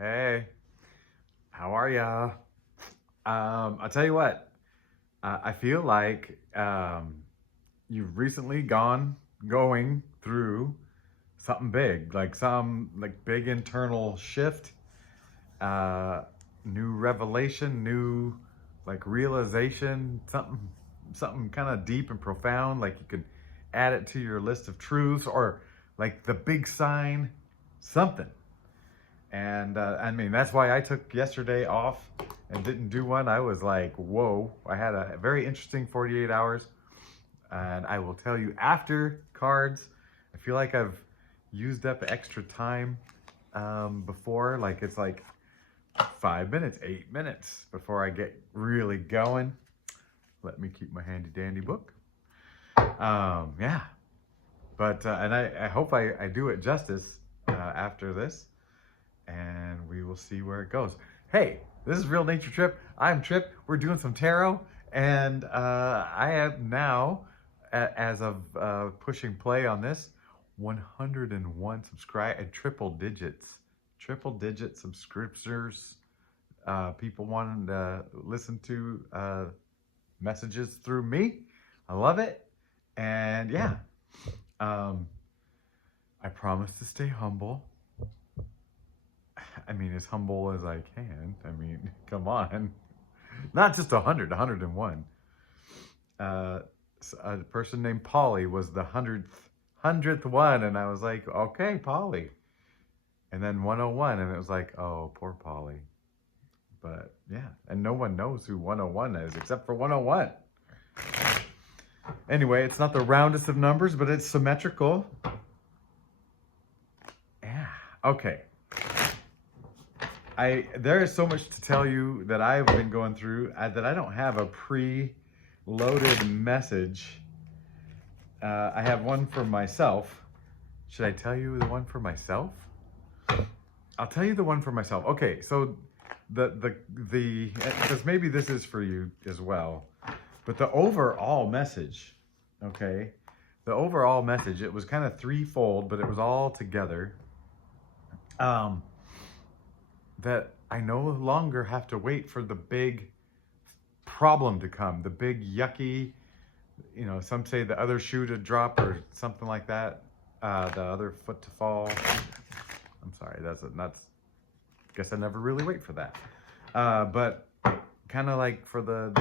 Hey, how are ya? I'll tell you what, I feel like you've recently going through something big, like some like big internal shift, uh, new revelation, new like realization, something kind of deep and profound, like you could add it to your list of truths or like the big sign, something. And I mean, that's why I took yesterday off and didn't do one. I was like, whoa, I had a very interesting 48 hours. And I will tell you after cards, I feel like I've used up extra time before. Like it's like 5 minutes, 8 minutes before I get really going. Let me keep my handy dandy book. Yeah, but and I hope I do it justice after this, and we will see where it goes. Hey, this is Real Nature Trip. I'm Trip. We're doing some tarot, and I am now, as of pushing play on this, 101 subscribe and triple digit subscribers. People wanting to listen to messages through me. I love it, and yeah, um, I promise to stay humble. I mean, as humble as I can. I mean, come on. Not just 100, 101. A person named Polly was the hundredth one, and I was like, okay, Polly. And then 101, and it was like, oh, poor Polly. But yeah, and no one knows who 101 is except for 101. Anyway, it's not the roundest of numbers, but it's symmetrical. Yeah, okay. There is so much to tell you that I've been going through that I don't have a pre-loaded message. I have one for myself. Should I tell you the one for myself? I'll tell you the one for myself. Okay, so the because maybe this is for you as well, but the overall message, okay, the overall message, it was kind of threefold, but it was all together. That I no longer have to wait for the big problem to come, the big yucky, some say the other shoe to drop or something like that, the other foot to fall. I'm sorry, that's guess I never really wait for that. But kind of like for the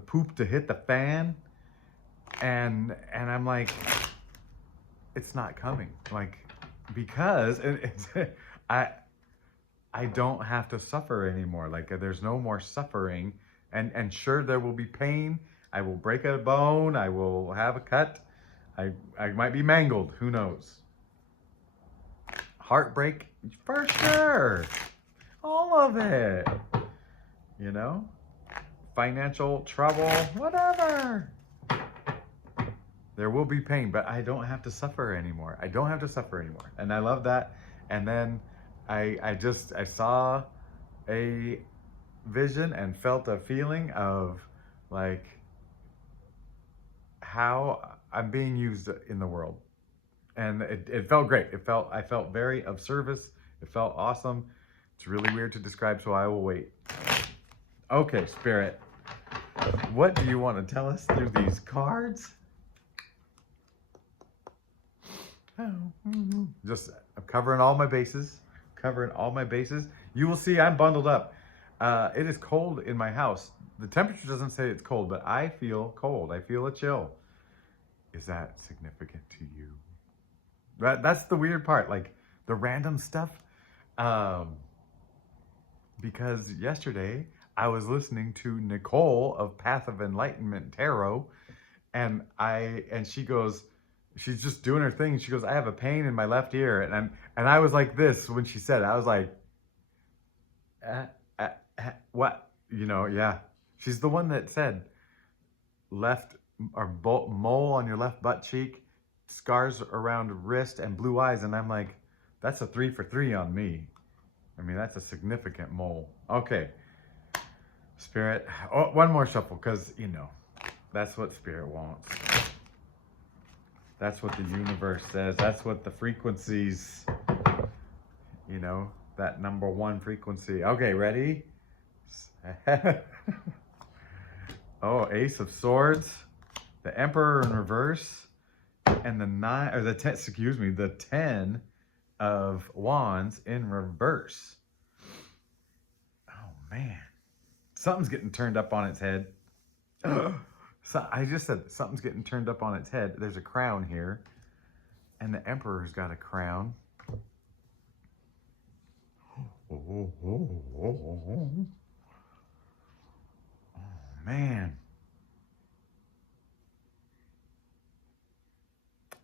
poop to hit the fan, and I'm like, it's not coming, like, because I don't have to suffer anymore. Like there's no more suffering, and sure, there will be pain. I will break a bone. I will have a cut. I might be mangled. Who knows? Heartbreak for sure. All of it. Financial trouble, whatever. There will be pain, but I don't have to suffer anymore. I don't have to suffer anymore, and I love that. And then I saw a vision and felt a feeling of like how I'm being used in the world. And it felt great. I felt very of service. It felt awesome. It's really weird to describe, so I will wait. Okay, Spirit. What do you want to tell us through these cards? Just covering all my bases. You will see I'm bundled up. It is cold in my house. The temperature doesn't say it's cold, but I feel cold. I feel a chill. Is that significant to you? That's the weird part, like the random stuff. Because yesterday I was listening to Nicole of Path of Enlightenment Tarot, and she goes, she's just doing her thing. She goes, I have a pain in my left ear, and I was like this when she said it. I was like, what? Yeah. She's the one that said left or mole on your left butt cheek, scars around wrist, and blue eyes, and I'm like, that's a 3 for 3 on me. I mean, that's a significant mole. Okay, Spirit. Oh, one more shuffle, because that's what Spirit wants. That's what the universe says. That's what the frequencies, that number one frequency. Okay, ready? Oh, Ace of Swords, the Emperor in reverse, and the nine, or the 10, excuse me, the 10 of Wands in reverse. Oh man, something's getting turned up on its head. So I just said something's getting turned up on its head. There's a crown here, and the Emperor's got a crown. Oh man,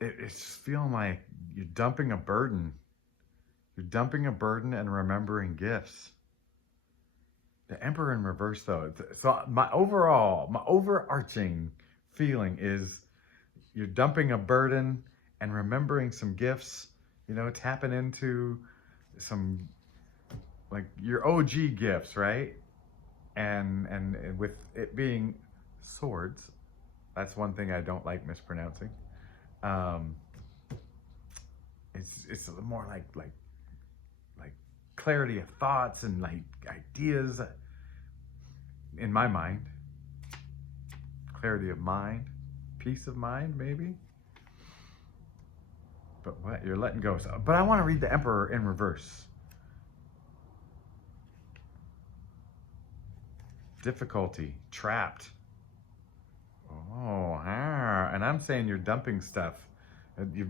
it's just feeling like you're dumping a burden. You're dumping a burden and remembering gifts. The Emperor in reverse, though. So my overarching feeling is you're dumping a burden and remembering some gifts. You know, tapping into some like your OG gifts, right? And with it being swords, that's one thing I don't like mispronouncing. Um, it's more like clarity of thoughts and like ideas in my mind, clarity of mind, peace of mind, maybe. But what you're letting go. So, but I want to read the Emperor in reverse. Difficulty, trapped. Oh, and I'm saying you're dumping stuff. You're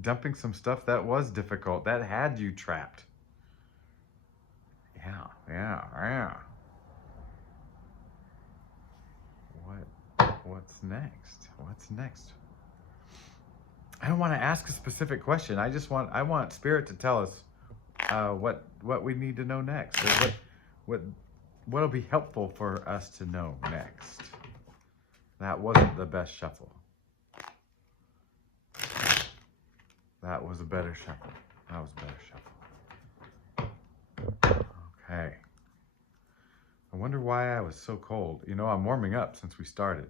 dumping some stuff that was difficult, that had you trapped. Yeah. What's next? What's next? I don't want to ask a specific question. I want Spirit to tell us what we need to know next, or what'll be helpful for us to know next. That wasn't the best shuffle. That was a better shuffle. That was a better shuffle. Okay. I wonder why I was so cold. You know, I'm warming up since we started.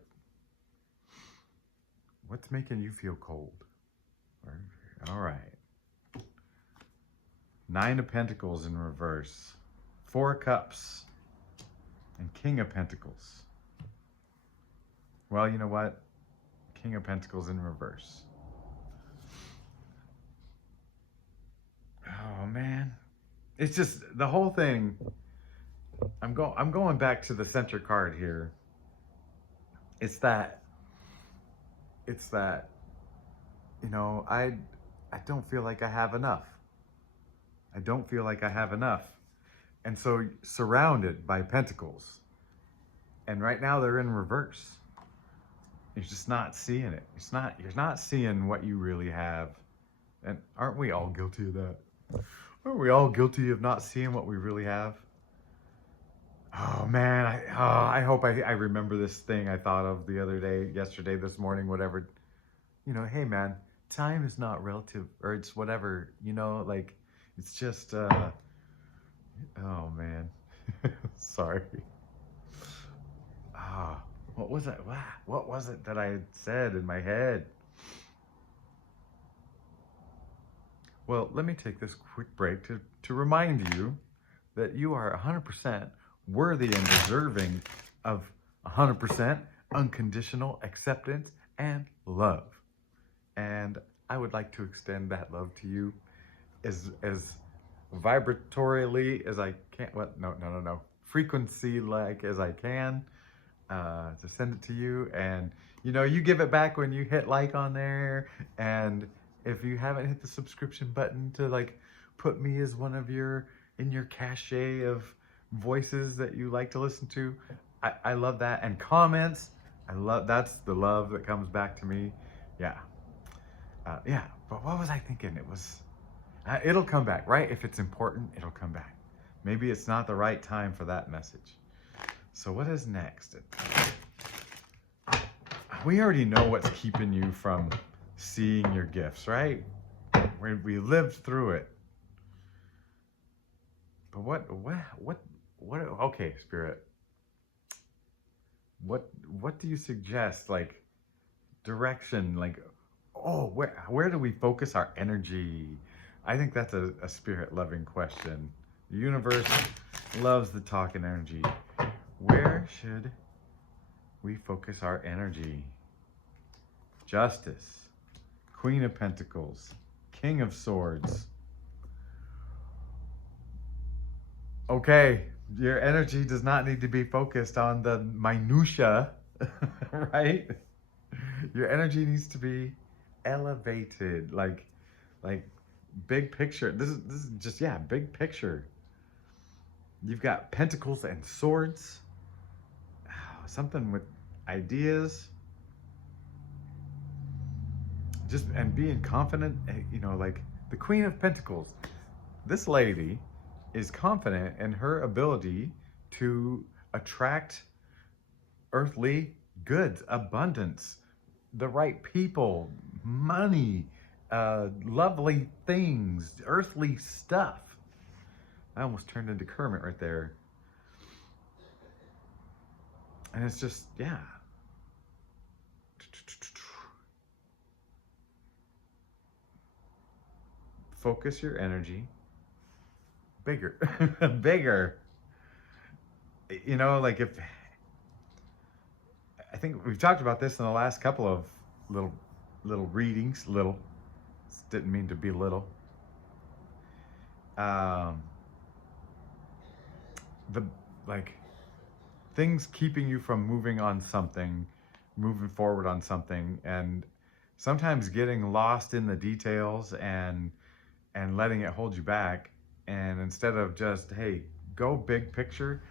What's making you feel cold? All right. Nine of Pentacles in reverse. Four of Cups. And King of Pentacles. Well, you know what? King of Pentacles in reverse. Oh, man. It's just the whole thing. I'm going back to the center card here. It's that, you know, I don't feel like I have enough. I don't feel like I have enough. And so surrounded by pentacles. And right now they're in reverse. You're just not seeing it. You're not seeing what you really have. And aren't we all guilty of that? Aren't we all guilty of not seeing what we really have? Oh man, I hope I remember this thing I thought of the other day, yesterday, this morning, whatever. You know, hey man, time is not relative, or it's whatever, you know, like, it's just, oh man, sorry. What was it? What was it that I had said in my head? Well, let me take this quick break to remind you that you are 100% worthy and deserving of 100% unconditional acceptance and love. And I would like to extend that love to you as vibratorily as I can. What? No. Frequency like as I can, to send it to you. And you know, you give it back when you hit like on there. And if you haven't hit the subscription button to like put me as one of your in your cachet of voices that you like to listen to, I love that. And comments, that's the love that comes back to me. Yeah. But what was I thinking? It was, it'll come back, right? If it's important, it'll come back. Maybe it's not the right time for that message. So what is next? We already know what's keeping you from seeing your gifts, right? We lived through it. But what, okay, Spirit. What do you suggest? Like, direction, like, where do we focus our energy? I think that's a spirit loving question. The universe loves the talking energy. Where should we focus our energy? Justice, Queen of Pentacles, King of Swords. Okay, your energy does not need to be focused on the minutia, right? Your energy needs to be elevated, like big picture. This is just, yeah, big picture. You've got pentacles and swords. Something with ideas. Just and being confident, like the Queen of Pentacles. This lady is confident in her ability to attract earthly goods, abundance, the right people, money, lovely things, earthly stuff. I almost turned into Kermit right there. And it's just, yeah. Focus your energy. Bigger. Bigger. Like if I think we've talked about this in the last couple of little readings. Little didn't mean to be little. The like things keeping you from moving on something, moving forward on something, and sometimes getting lost in the details and letting it hold you back. And instead of just, hey, go big picture.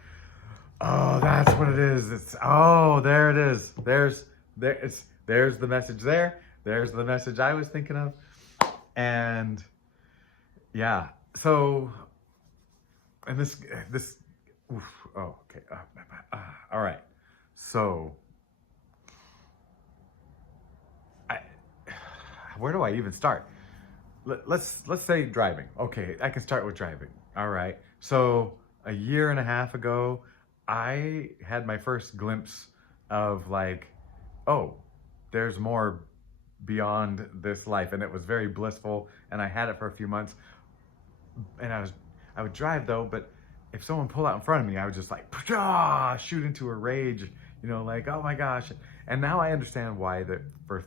Oh, that's what it is. There it is. There's the message there. There's the message I was thinking of. And yeah, so, and this, oof, oh, okay. All right. So, where do I even start? Let's say driving. Okay, I can start with driving. All right. So a year and a half ago, I had my first glimpse of like, oh, there's more beyond this life, and it was very blissful. And I had it for a few months, and I would drive though, but if someone pulled out in front of me, I would just like shoot into a rage, like, oh my gosh. And now I understand why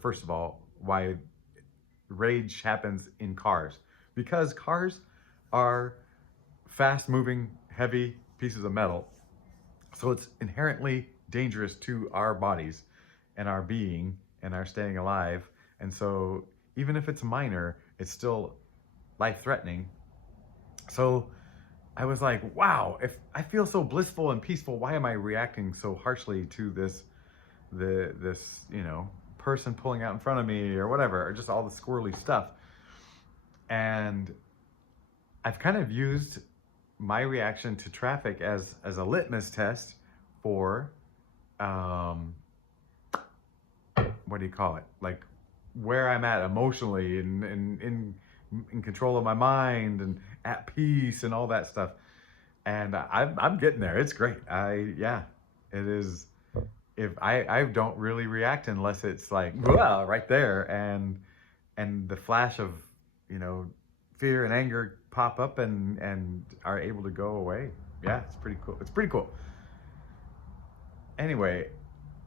first of all, why rage happens in cars, because cars are fast moving, heavy pieces of metal. So it's inherently dangerous to our bodies and our being and our staying alive. And so even if it's minor, it's still life threatening. So I was like, wow, if I feel so blissful and peaceful, why am I reacting so harshly to this person pulling out in front of me or whatever, or just all the squirrely stuff. And I've kind of used my reaction to traffic as a litmus test for, what do you call it? Like where I'm at emotionally and in control of my mind and at peace and all that stuff. And I'm getting there. It's great. It is. If I don't really react unless it's like, well, right there, and the flash of, fear and anger pop up and are able to go away. Yeah, it's pretty cool. It's pretty cool. Anyway,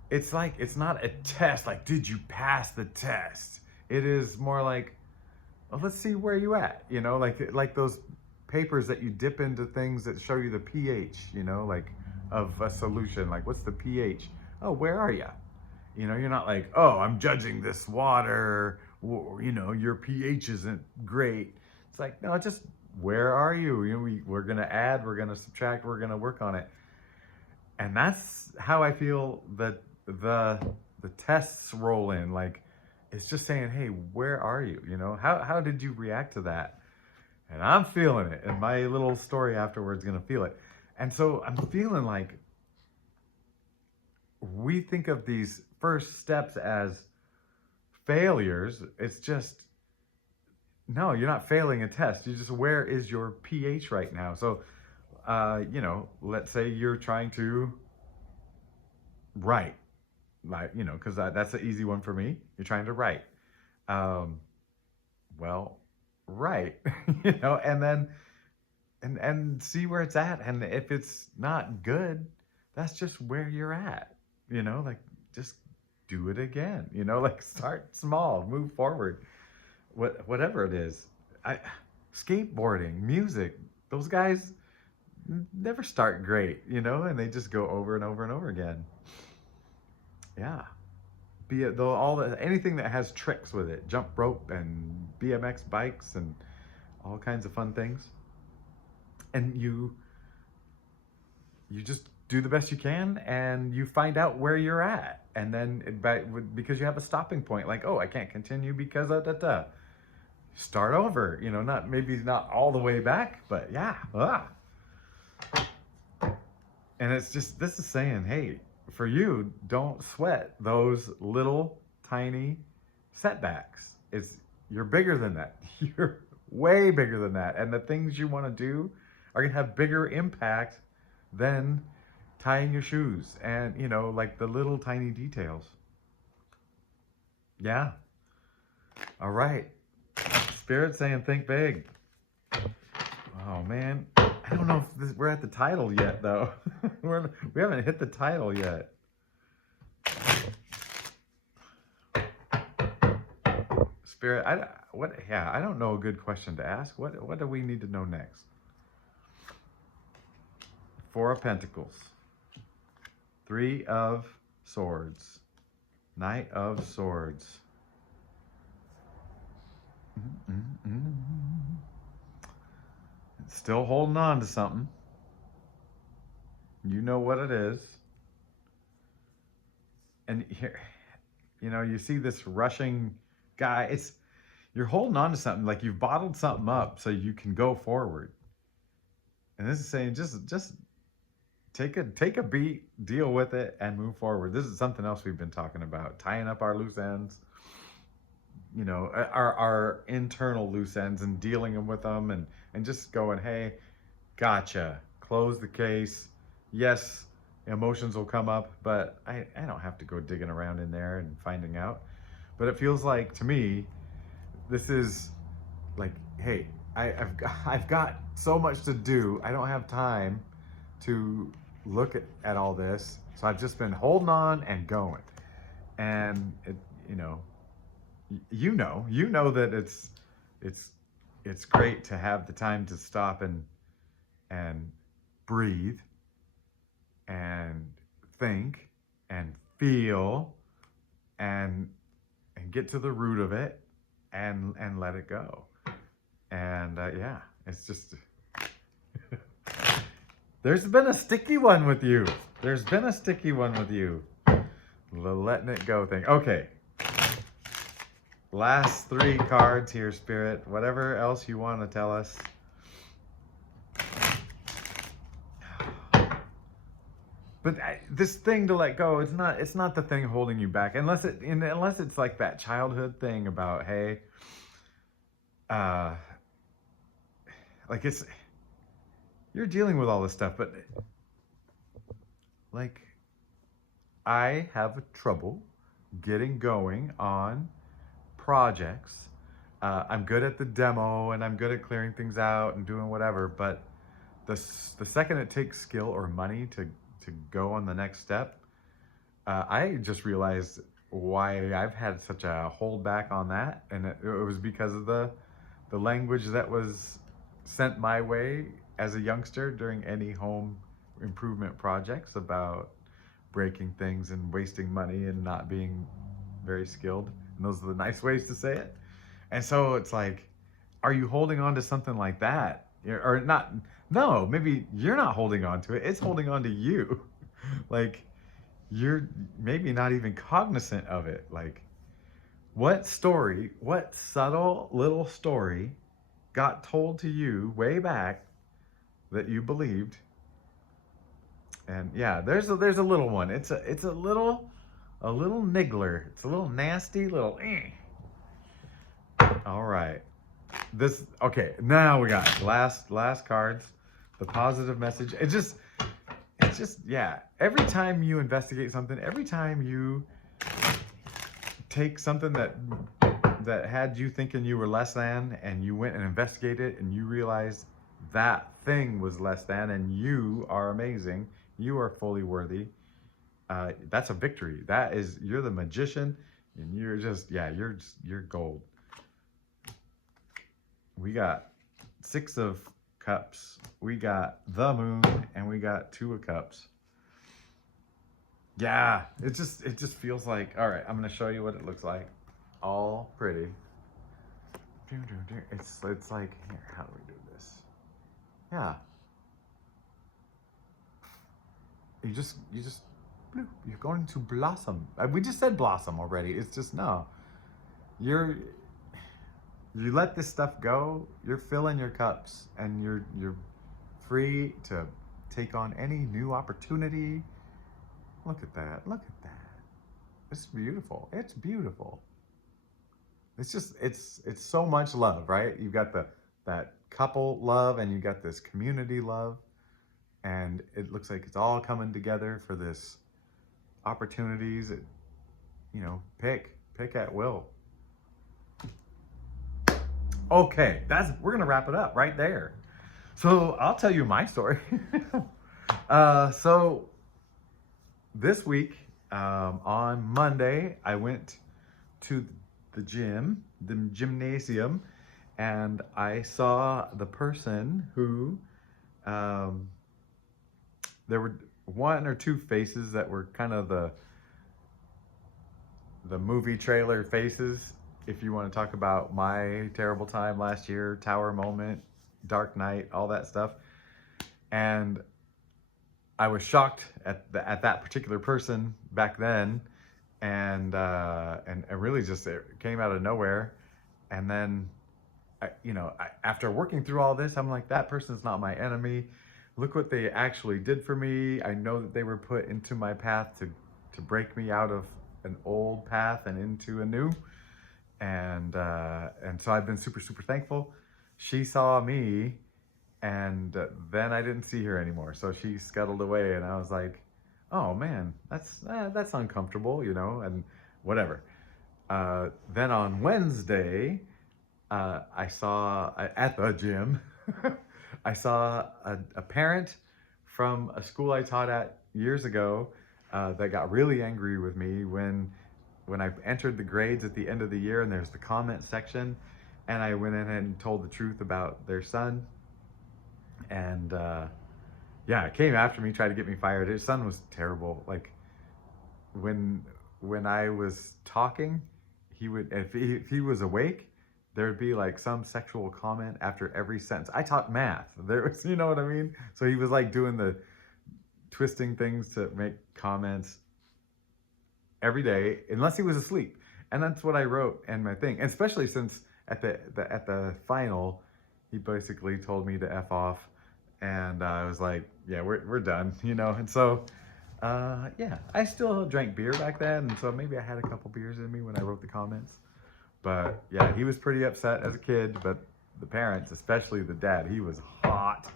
it's like, it's not a test. Like, did you pass the test? It is more like, well, let's see where you at. Like those papers that you dip into things that show you the pH. Like of a solution. Like, what's the pH? Oh, where are you? You're not like, oh, I'm judging this water, or, your pH isn't great. It's like, no, just where are you? We're going to add, we're going to subtract, we're going to work on it. And that's how I feel that the tests roll in. Like, it's just saying, hey, where are you? How did you react to that? And I'm feeling it. And my little story afterwards is going to feel it. And so I'm feeling like, we think of these first steps as failures. It's just, no, you're not failing a test. You just, where is your pH right now? So, let's say you're trying to write, like, because that's the easy one for me. You're trying to write. Well, write, and then and see where it's at. And if it's not good, that's just where you're at. Like just do it again. Like start small, move forward. Whatever it is. I Skateboarding, music, those guys never start great, and they just go over and over and over again. Yeah. Be it though anything that has tricks with it, jump rope and BMX bikes and all kinds of fun things. And you just do the best you can and you find out where you're at. And then because you have a stopping point, like, oh, I can't continue because of start over, not all the way back, but yeah. And it's just, this is saying, hey, for you, don't sweat those little tiny setbacks. You're bigger than that. You're way bigger than that. And the things you want to do are going to have bigger impact than tying your shoes and, like the little tiny details. Yeah. All right. Spirit saying think big. Oh, man. I don't know if we're at the title yet, though. We haven't hit the title yet. Spirit, I don't know a good question to ask. What do we need to know next? Four of Pentacles. Three of Swords. Knight of Swords. Still holding on to something. You know what it is. And here, you see this rushing guy. You're holding on to something, like you've bottled something up so you can go forward. And this is saying just take a beat, deal with it, and move forward. This is something else we've been talking about, tying up our loose ends. Our internal loose ends and dealing with them and just going, hey, gotcha, close the case. Yes, emotions will come up, but I don't have to go digging around in there and finding out. But it feels like, to me, this is like, hey, I've got so much to do. I don't have time to look at all this. So I've just been holding on and going. And it, you know that it's great to have the time to stop and breathe and think and feel and get to the root of it and let it go. And yeah, it's just there's been a sticky one with you. The letting it go thing. Okay. Last three cards here, Spirit. Whatever else you want to tell us. But this thing to let go, it's not the thing holding you back, unless it's like that childhood thing about, hey, like you're dealing with all this stuff, but like I have trouble getting going on projects. I'm good at the demo and I'm good at clearing things out and doing whatever, but the second it takes skill or money to go on the next step, I just realized why I've had such a holdback on that, and it was because of the language that was sent my way as a youngster during any home improvement projects about breaking things and wasting money and not being very skilled. And those are the nice ways to say it. And so it's like, are you holding on to something like that? Or not? No, maybe you're not holding on to it. It's holding on to you. Like, you're maybe not even cognizant of it. Like, what subtle little story got told to you way back that you believed? And yeah, there's a little one. It's a little niggler. It's a little nasty little. All right. Okay. Now we got last cards. The positive message. It's just yeah. Every time you investigate something, every time you take something that had you thinking you were less than, and you went and investigated, and you realized that thing was less than, and you are amazing. You are fully worthy. That's a victory. That is, you're the magician, and you're just, yeah, you're gold. We got 6 of cups. We got the moon, and we got 2 of cups. Yeah, it just feels like, all right, I'm gonna show you what it looks like. All pretty. It's like, here, how do we do this? Yeah. You just you're going to blossom. We just said blossom already. It's just no. You're you let this stuff go, you're filling your cups, and you're free to take on any new opportunity. Look at that. Look at that. It's beautiful. It's beautiful. It's just it's so much love, right? You've got the that couple love, and you got this community love, and it looks like it's all coming together for this opportunities. Pick at will. Okay, that's we're gonna wrap it up right there. So I'll tell you my story. So this week, on Monday, I went to the gym, the gymnasium, and I saw the person who, um, there were 1 or 2 faces that were kind of the movie trailer faces. If you want to talk about my terrible time last year, Tower moment, Dark Knight, all that stuff. And I was shocked at that particular person back then, and it really just it came out of nowhere. And then, after working through all this, I'm like, that person's not my enemy. Look what they actually did for me. I know that they were put into my path to break me out of an old path and into a new. And so I've been super super thankful. She saw me, and then I didn't see her anymore. So she scuttled away, and I was like, "Oh man, that's uncomfortable," and whatever. Then on Wednesday, I saw at the gym, I saw a parent from a school I taught at years ago that got really angry with me when I entered the grades at the end of the year, and there's the comment section, and I went in and told the truth about their son, and yeah, came after me, tried to get me fired. His son was terrible. Like when I was talking, he would if he was awake, there would be like some sexual comment after every sentence. I taught math. There was, you know what I mean? So he was like doing the twisting things to make comments every day, unless he was asleep. And that's what I wrote in my thing. And especially since at the final, he basically told me to F off, and I was like, yeah, we're done, And so, yeah, I still drank beer back then, and so maybe I had a couple beers in me when I wrote the comments. But yeah, he was pretty upset as a kid, but the parents, especially the dad, he was hot.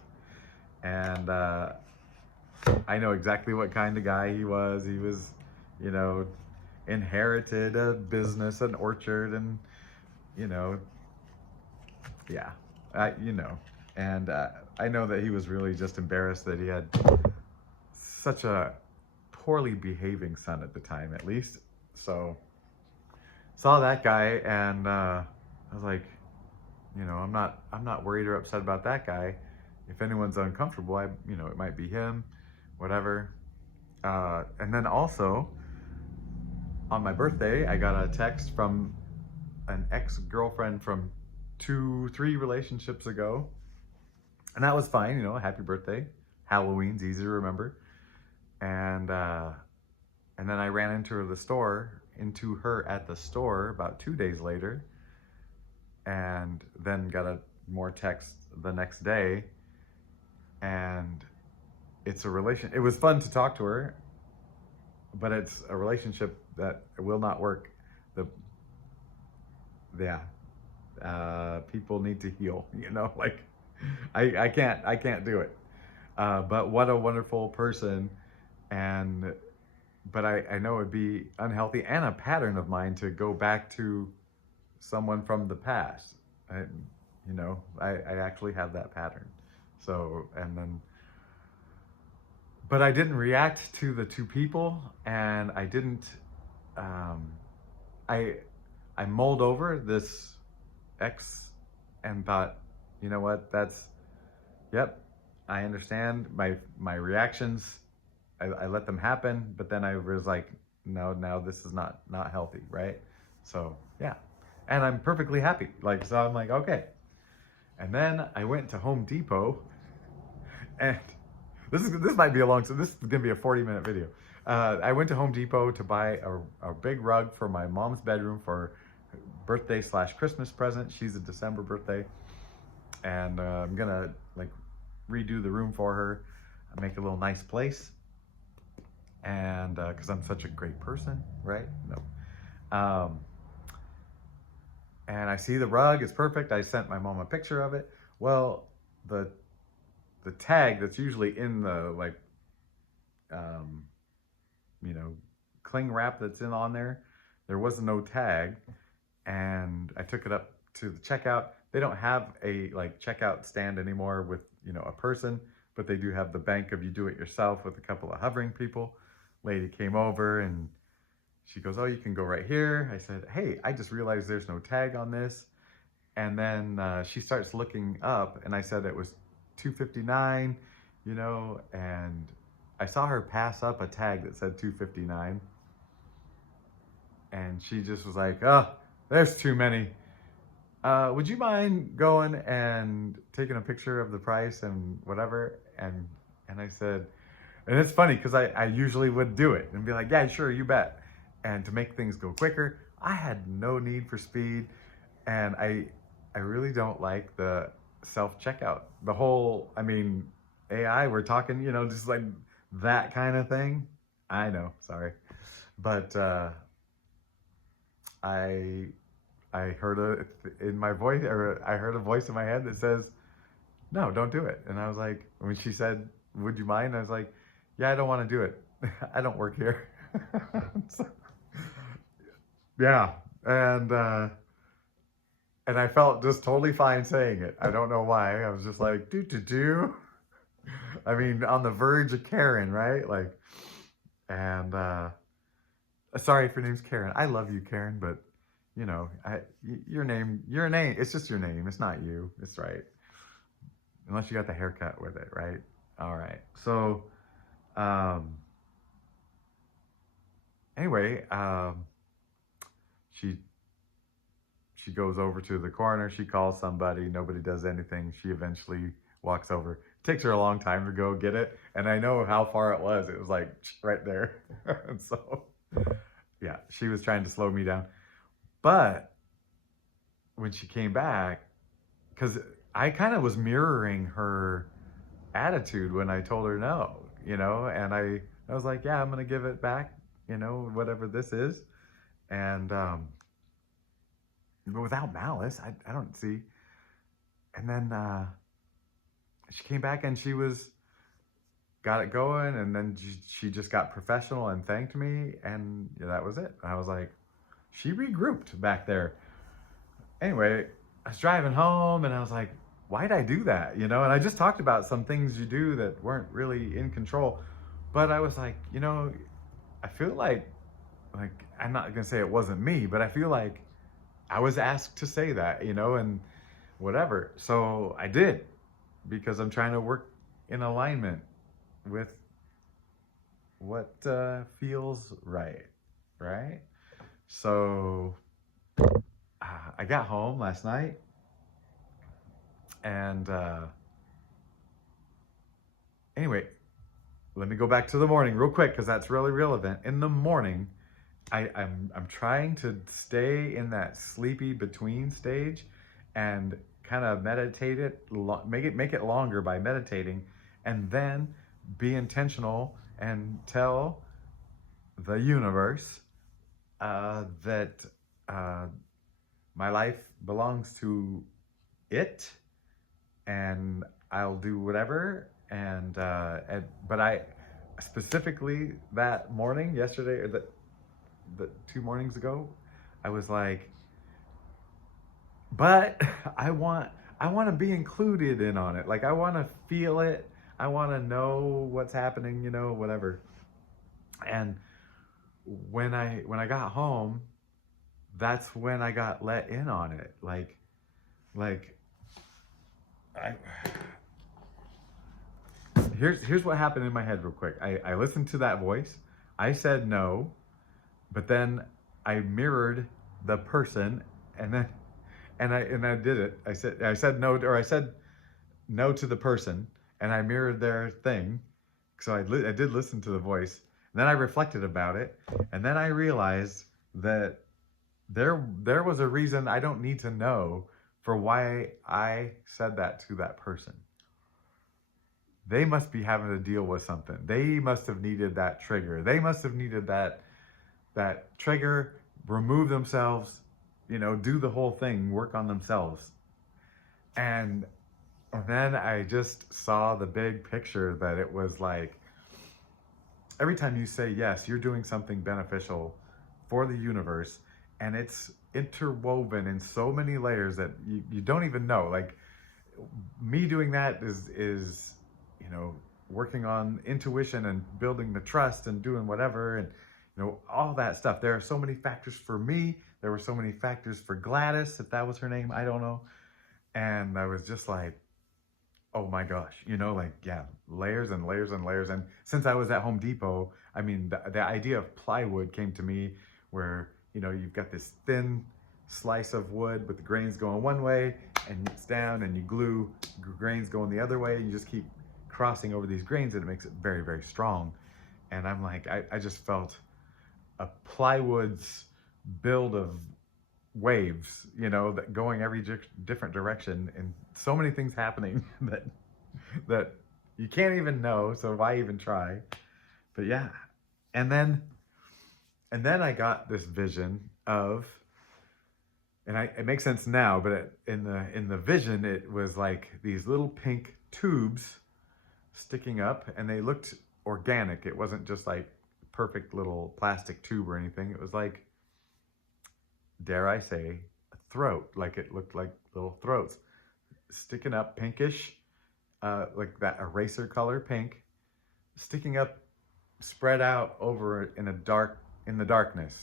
And I know exactly what kind of guy he was. He was, you know, inherited a business, an orchard, and, you know, yeah, and I know that he was really just embarrassed that he had such a poorly behaving son at the time, at least. So saw that guy, and I was like, I'm not worried or upset about that guy. If anyone's uncomfortable, it might be him, whatever. And then also on my birthday, I got a text from an ex-girlfriend from 2, 3 relationships ago, and that was fine. Happy birthday. Halloween's easy to remember. And then I ran into her at the store about 2 days later, and then got a more text the next day. And it's a relation. It was fun to talk to her, but it's a relationship that will not work. The Yeah, people need to heal. Like I can't do it. But what a wonderful person, and but I know it'd be unhealthy and a pattern of mine to go back to someone from the past. I actually have that pattern. So, and then, but I didn't react to the two people, and I didn't, um, I, I mulled over this X and thought, you know what, that's, yep, I understand my reactions. I let them happen, but then I was like, no, now this is not healthy, right? So yeah, and I'm perfectly happy. Like, so I'm like, okay. And then I went to Home Depot, and this might be a long, so this is gonna be a 40-minute video. I went to Home Depot to buy a big rug for my mom's bedroom for birthday slash Christmas present. She's a December birthday, and I'm gonna like redo the room for her, make a little nice place, and because I'm such a great person, right? No. And I see the rug, it's perfect. I sent my mom a picture of it. Well, the the tag that's usually in the like um, you know, cling wrap that's in on there was no tag, and I took it up to the checkout. They don't have a like checkout stand anymore with, you know, a person, but they do have the bank of you do it yourself with a couple of hovering people. Lady came over and she goes, "Oh, you can go right here." I said, "Hey, I just realized there's no tag on this." And then she starts looking up, and I said it was 259, you know, and I saw her pass up a tag that said 259, and she just was like, "Oh, there's too many. Would you mind going and taking a picture of the price and whatever?" And I said, and it's funny because I usually would do it and be like, "Yeah, sure, you bet." And to make things go quicker, I had no need for speed, and I really don't like the self checkout. The whole, I mean, AI. We're talking, you know, just like that kind of thing. I know, sorry, but I I heard in my voice, or I heard a voice in my head that says, "No, don't do it." And I was like, when she said, "Would you mind?" I was like, "Yeah, I don't want to do it. I don't work here." So, yeah, and I felt just totally fine saying it. I don't know why. I was just like, do do do. I mean, on the verge of Karen, right? Like, and sorry if your name's Karen. I love you, Karen, but you know, your name. It's just your name. It's not you. It's right. Unless you got the haircut with it, right? All right. So, um, anyway, she she goes over to the corner. She calls somebody. Nobody does anything. She eventually walks over. It takes her a long time to go get it, and I know how far it was. It was like right there, and so yeah, she was trying to slow me down. But when she came back, because I kind of was mirroring her attitude when I told her no, you know, and I was like, yeah, I'm gonna give it back, you know, whatever this is, and but without malice, I don't see. And then she came back and she was got it going, and then she just got professional and thanked me, and yeah, that was it. I was like, she regrouped back there. Anyway, I was driving home and I was like, why'd I do that? You know, and I just talked about some things you do that weren't really in control. But I was like, you know, I feel like I'm not gonna say it wasn't me, but I feel like I was asked to say that, you know, and whatever. So I did, because I'm trying to work in alignment with what feels right, right? So I got home last night, and anyway, let me go back to the morning real quick because that's really relevant. In the morning, I'm trying to stay in that sleepy between stage, and kind of meditate it, make it longer by meditating, and then be intentional and tell the universe that my life belongs to it, and I'll do whatever. And but I specifically that morning, yesterday, or the 2 mornings ago, I was like, but I want to be included in on it. Like I want to feel it. I want to know what's happening, whatever. And when I got home, that's when I got let in on it. Like I here's what happened in my head real quick. I listened to that voice. I said no, but then I mirrored the person, and then and I did it. I said no, or I said no to the person, and I mirrored their thing. So I did listen to the voice. And then I reflected about it, and then I realized that there was a reason I don't need to know for why I said that to that person. They must be having to deal with something. They must have needed that trigger. They must have needed that trigger, remove themselves, do the whole thing, work on themselves. And then I just saw the big picture that it was like every time you say yes, you're doing something beneficial for the universe, and it's interwoven in so many layers that you don't even know. Like me doing that is working on intuition and building the trust and doing whatever, and all that stuff. There are so many factors for me. There were so many factors for Gladys, if that was her name, I don't know. And I was just like, oh my gosh, yeah, layers and layers and layers. And since I was at Home Depot, I mean, the idea of plywood came to me, where you've got this thin slice of wood with the grains going one way, and it's down, and you glue grains going the other way, and you just keep crossing over these grains, and it makes it very, very strong. And I'm like, I just felt a plywood's build of waves, that going every different direction, and so many things happening that you can't even know. So why even try? But yeah, and then I got this vision of, and it makes sense now, but in the vision, it was like these little pink tubes sticking up, and they looked organic. It wasn't just like perfect little plastic tube or anything. It was like, dare I say, a throat. Like it looked like little throats sticking up, pinkish, like that eraser color pink, sticking up, spread out over in the darkness.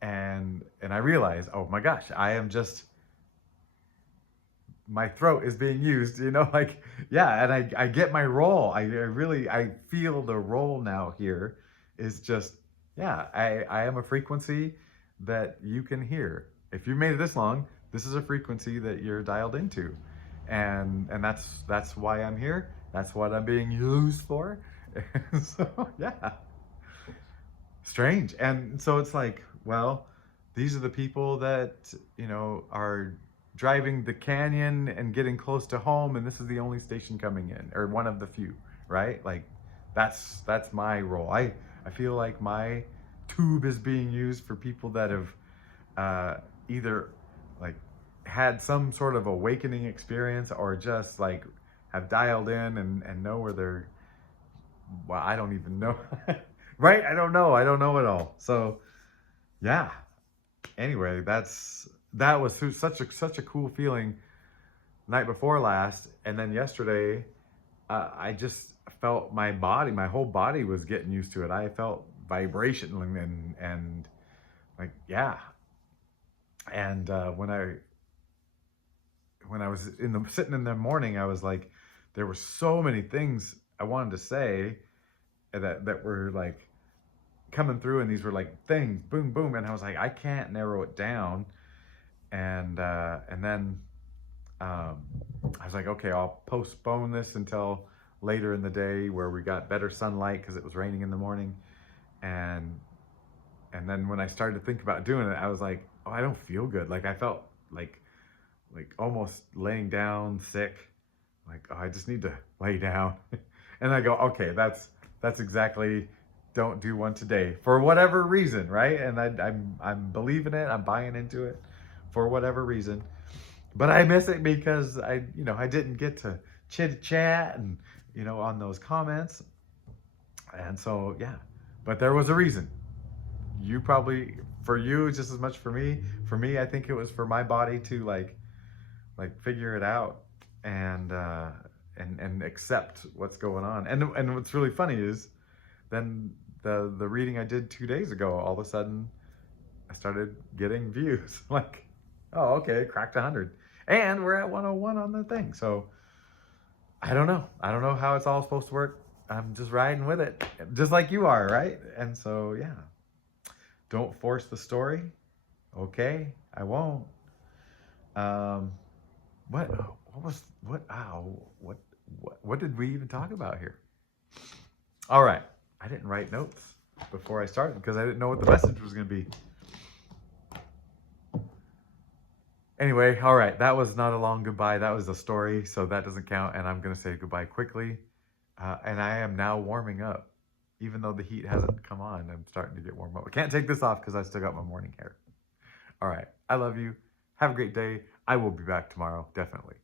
And I realized, oh my gosh, my throat is being used, like, yeah. And I get my role. I feel the role now here is just, yeah, I am a frequency that you can hear. If you made it this long, this is a frequency that you're dialed into. And that's why I'm here. That's what I'm being used for. So yeah. Strange. And so it's like, well, these are the people that, are driving the canyon and getting close to home, and this is the only station coming in, or one of the few, right? Like that's my role. I feel like my tube is being used for people that have either like had some sort of awakening experience, or just like have dialed in and know where they're, well, I don't even know. Right? I don't know it all. So yeah, anyway, that was such a cool feeling night before last. And then yesterday, I just felt my whole body was getting used to it. I felt vibration and like, yeah. And when I was sitting in the morning, I was like, there were so many things I wanted to say that were like coming through, and these were like things, boom, boom, and I was like, I can't narrow it down. And then I was like, okay, I'll postpone this until later in the day, where we got better sunlight, because it was raining in the morning. And then when I started to think about doing it, I was like, oh, I don't feel good. Like I felt like almost laying down sick. Like, oh, I just need to lay down. And I go, okay, that's exactly, don't do one today for whatever reason, right? And I'm believing it, I'm buying into it for whatever reason. But I miss it because I didn't get to chit chat and on those comments. And so yeah, but there was a reason. You probably, for you just as much for me. For me, I think it was for my body to like like figure it out and and accept what's going on. And what's really funny is then the reading I did 2 days ago, all of a sudden I started getting views. Like, oh, okay, it cracked 100, and we're at 101 on the thing. So I don't know. I don't know how it's all supposed to work. I'm just riding with it, just like you are, right? And so yeah, don't force the story. Okay, I won't. Um, what did we even talk about here? All right, I didn't write notes before I started because I didn't know what the message was going to be. Anyway, all right, that was not a long goodbye. That was a story, so that doesn't count. And I'm going to say goodbye quickly. And I am now warming up. Even though the heat hasn't come on, I'm starting to get warm up. I can't take this off because I still got my morning hair. All right, I love you. Have a great day. I will be back tomorrow, definitely.